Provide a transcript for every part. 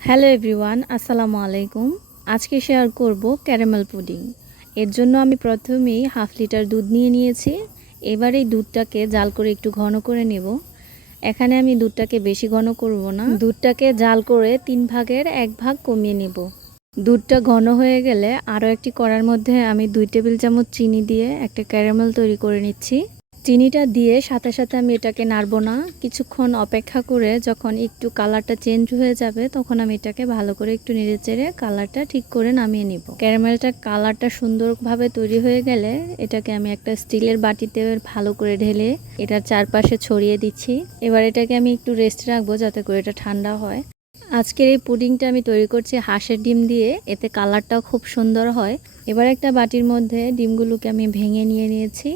Hello everyone, আসসালামু আলাইকুম। আজকে শেয়ার করব ক্যারামেল পুডিং। এর জন্য আমি প্রথমেই হাফ লিটার দুধ নিয়ে নিয়েছি। এবার এই দুধটাকে জাল করে একটু ঘন করে নেব। এখানে আমি দুধটাকে বেশি ঘন করব না। দুধটাকে জাল করে তিন ভাগের এক ভাগ কমিয়ে নেব। দুধটা ঘন হয়ে গেলে আরও একটি কড়ার মধ্যে আমি দুই টেবিল চামচ চিনি দিয়ে একটা ক্যারামেল তৈরি করে নিচ্ছি। চিনিটা দিয়ে সাথে সাথে আমি এটাকে নাড়বো না। কিছুক্ষণ অপেক্ষা করে যখন একটু কালারটা চেঞ্জ হয়ে যাবে, তখন আমি এটাকে ভালো করে একটু নেড়ে চেড়ে কালারটা ঠিক করে নামিয়ে নিব। ক্যারামেলটা কালারটা সুন্দরভাবে তৈরি হয়ে গেলে এটাকে আমি একটা স্টিলের বাটিতে ভালো করে ঢেলে এটার চারপাশে ছড়িয়ে দিচ্ছি। এবার এটাকে আমি একটু রেস্টে রাখব যাতে করে এটা ঠান্ডা হয়। আজকের এই পুডিংটা আমি তৈরি করছি হাঁসের ডিম দিয়ে, এতে কালারটাও খুব সুন্দর হয়। এবার একটা বাটির মধ্যে ডিমগুলোকে আমি ভেঙে নিয়ে নিয়েছি।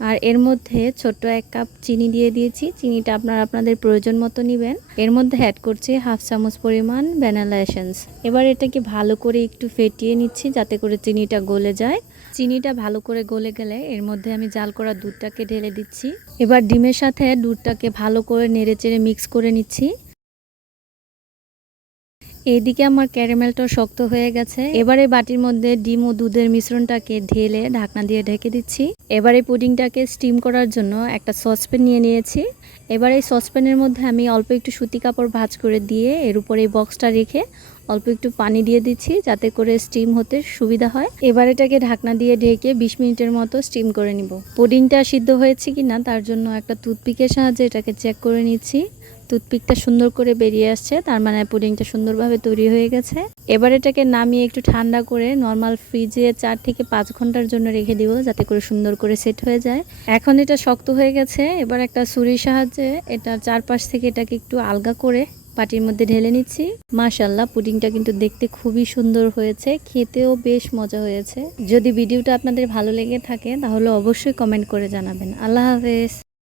আর এর মধ্যে ছোট্ট এক কাপ চিনি দিয়ে দিয়েছি। চিনিটা আপনারা আপনাদের প্রয়োজন মতো নেবেন। এর মধ্যে অ্যাড করছি হাফ চামচ পরিমাণ ভ্যানিলা এসেন্স এবার এটাকে ভালো করে একটু ফেটিয়ে নিচ্ছি যাতে করে চিনিটা গলে যায়। চিনিটা ভালো করে গলে গেলে এর মধ্যে আমি জাল করা দুধটাকে ঢেলে দিচ্ছি। এবার ডিমের সাথে দুধটাকে ভালো করে নেড়ে চেড়ে মিক্স করে নিচ্ছি। এইদিকে আমার ক্যারামেলটা শক্ত হয়ে গেছে। এবারে বাটির মধ্যে ডিম ও দুধের মিশ্রণটাকে ঢেলে ঢাকনা দিয়ে ঢেকে দিচ্ছি। এবারে পুডিংটাকে স্টিম করার জন্য একটা সসপ্যান নিয়ে নিয়েছি। এবার এই সসপ্যানের মধ্যে আমি অল্প একটু সুতি কাপড় ভাজ করে দিয়ে এর উপরে এই বক্সটা রেখে অল্প একটু পানি দিয়ে দিচ্ছি যাতে করে স্টিম হতে সুবিধা হয়। এবার এটাকে ঢাকনা দিয়ে ঢেকে বিশ মিনিটের মতো স্টিম করে নিব। পুডিংটা সিদ্ধ হয়েছে কি না তার জন্য একটা টুথপিকের সাহায্যে এটাকে চেক করে নিচ্ছি। টুথপিকটা সুন্দর করে বেরিয়ে আসছে, তার মানে পুডিংটা সুন্দরভাবে তৈরি হয়ে গেছে। এবার এটাকে নামিয়ে একটু ঠান্ডা করে নর্মাল ফ্রিজে চার থেকে পাঁচ ঘণ্টার জন্য রেখে দিব, যাতে করে সুন্দর করে সেট হয়ে যায়। এখন এটা শক্ত হয়ে গেছে, এবার একটা ছুরির সাহায্যে এটা চারপাশ থেকে এটাকে একটু আলগা করে পাটির মধ্যে ঢেলে নিচ্ছি। মাশাল্লাহ পুডিংটা কিন্তু দেখতে খুবই সুন্দর হয়েছে, খেতেও বেশ মজা হয়েছে। যদি ভিডিওটা আপনাদের ভালো লেগে থাকে, তাহলে অবশ্যই কমেন্ট করে জানাবেন। আল্লাহ হাফেজ।